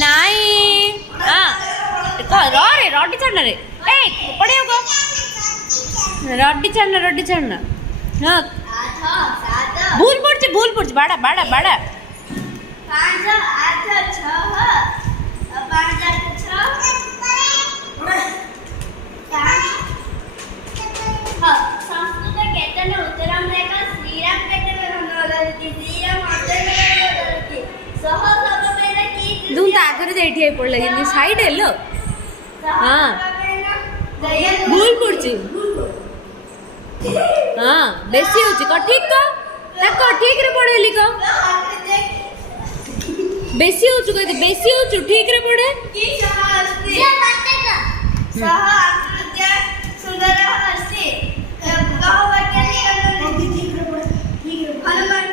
नहीं हाँ रे रड्डी चढ़ना रे ए पड़े गो रड्डी चढ़ना हाँ भूल पड़ बाड़ा बाड़ा बाड़ा 5 8 6 5 8 6 संस्कृत केतन उत्तरम लेख श्रीराम केतन रंगवदति श्रीराम अन्तर्गतवदति सह सबमेन की दून आगरे देठी है पड़ लगी साइड है लो हाँ भूल पड़ची हाँ बेसी होची को ठीक को ताको ठीक रे पड़े लिखो बेसी होचु कहते बेसी होचु ठीक रे पड़े की सह अस्ति ये बात का सह आकृत्य सुंदर अस्ति कहो वाक्य ठीक रे पड़े हनुमान